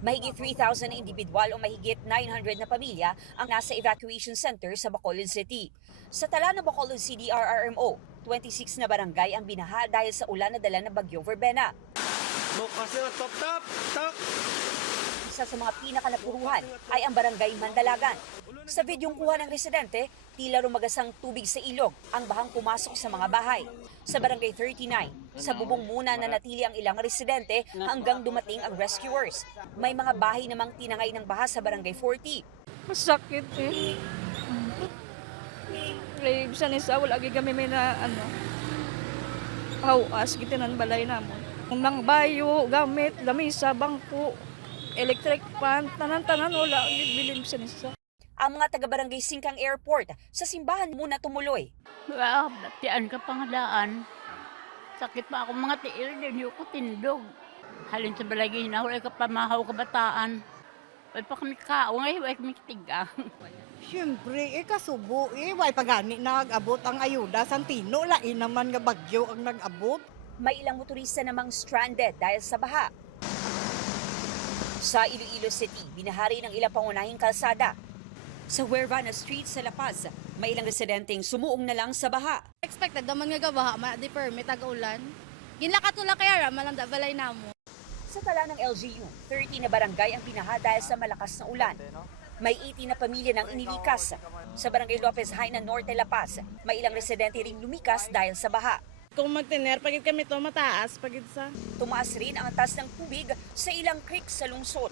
Mahigit 3,000 na individual o mahigit 900 na pamilya ang nasa evacuation center sa Bacolod City. Sa tala ng Bacolod City RRMO, 26 na barangay ang binaha dahil sa ulan na dala ng Bagyo Verbena. Isa sa mga pinakanapuruhan ay ang barangay Mandalagan. Sa videong kuha ng residente, tila rumagasang tubig sa ilog ang bahang pumasok sa mga bahay. Sa barangay 39, sa bubong muna na natili ang ilang residente hanggang dumating ang rescuers. May mga bahay namang tinangay ng baha sa barangay 40. Masakit eh. Kaya bisan isa, wala kami may na hawas, gitinan balay namon. Nang bayo, gamit, lamisa, bangko, electric fan, tanan-tanan, wala, bilin bisan isa. Ang mga taga-barangay Singkang Airport sa simbahan muna tumuloy. Tiyan ka panghalaan. Sakit pa ako mga tiil, din ko tindog. Halin sa balagay na, wala ka pamahaw kabataan. Wala pa kami kaaway, wala kami tigang. Siyempre, kasubo, way pagani nag-abot ang ayuda. Santino, lain naman nga bagyo ang nag-abot. May ilang motorista namang stranded dahil sa baha. Sa Iloilo City, binahari ng ilang pangunahing kalsada. Sa Huervana Street sa La Paz, may ilang residenteng sumuong na lang sa baha. Expected naman nga gabaha, di permit tag-ulan. Ginlakatula kaya ra malanda balay namo. Sa tala ng LGU, 30 na barangay ang binaha dahil sa malakas na ulan. May 80 na pamilya nang inilikas. Sa barangay Lopez Haina Norte, La Paz, may ilang residente ring lumikas dahil sa baha. Kung magtiner, pagid kami to mataas, pagid sa. Tumaas rin ang taas ng tubig sa ilang creek sa lungsod.